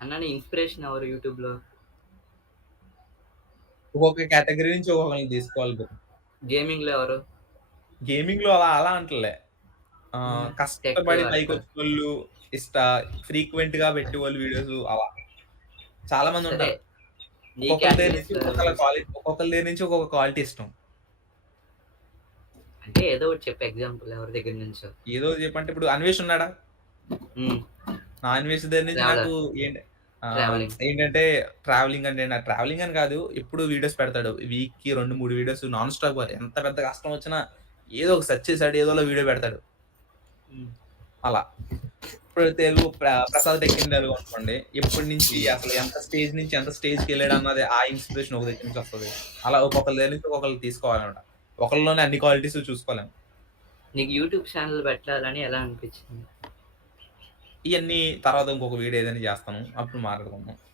అన్న నీ ఇన్‌స్పిరేషన్ ఎవరు యూట్యూబ్‌లో? ఒక్కొక్క కేటగరీ నుంచి ఒక్కొక్కళ్ళని తీసుకోవాలి బ్రో. గేమింగ్‌లో ఎవరు? గేమింగ్‌లో అలా అలా అంటలే. టెక్ కష్టపడి వర్క్. పైకొచ్చినోళ్ళు, ఇష్ట ఫ్రీక్వెంట్‌గా పెట్టేవాళ్ళు వీడియోసు అలా. చాలా సరే. మందుంటారు. నీ ఒక్కొక్కళ్ళ దగ్గర నుంచి కేటగరీస్‌లో ఎవరిని చూస్తావు? ఒక్కొక్కళ్ళ దగ్గర నుంచి ఒక్కొక్క క్వాలిటీ ఇష్టం. అంటే ఏదో ఒకటి చెప్పు ఎగ్జాంపుల్ ఎవరి దగ్గర నుంచో? ఏదో ఒకటి చెప్పంటే ఇప్పుడు 'అన్వేష్' ఉన్నాడా? హ్మ్. నా 'అన్వేష్' దగ్గర నుంచి నాకు ట్రావెలర్. ఏంటి ట్రావెలింగ్. ఏంటంటే ట్రావెలింగ్ అంటే నాకు ట్రావెలింగ్ అని కాదు. ఎప్పుడు వీడియోస్ పెడతాడు. వీక్‌కి 2, 3 వీడియోస్ నాన్ స్టాప్ ఎంత పెద్ద కష్టం వచ్చినా ఏదో ఒక సెర్చ్ చేసాడు. ఏదోలా వీడియో పెడతాడు. హ్మ్. అలా. ఇప్పుడు తెలుగు 'ప్రసాద్ టెక్ ఇన్ తెలుగు' అనుకోండి. ఎప్పటి నుంచి హ్మ్. అసలు ఎంత స్టేజ్ నుంచి ఎంత స్టేజ్‌కెళ్ళాడన్నది ఆ ఇన్‌స్పిరేషన్ ఒక దగ్గర నుంచి వస్తది. అలా ఒక్కొక్కళ్ళ దగ్గర నుంచి ఒక్కొక్కళ్ళది తీసుకోవాలనమాట. ఒకళ్ళలోనే అన్ని క్వాలిటీస్ చూసుకోలేం. నీకు యూట్యూబ్ ఛానెల్ పెట్టాలని ఎలా అనిపించింది? ఇయన్నీ తర్వాత ఇంకొక వీడియో ఏదైనా చేస్తాను. అప్పుడు మాట్లాడుకుందాం.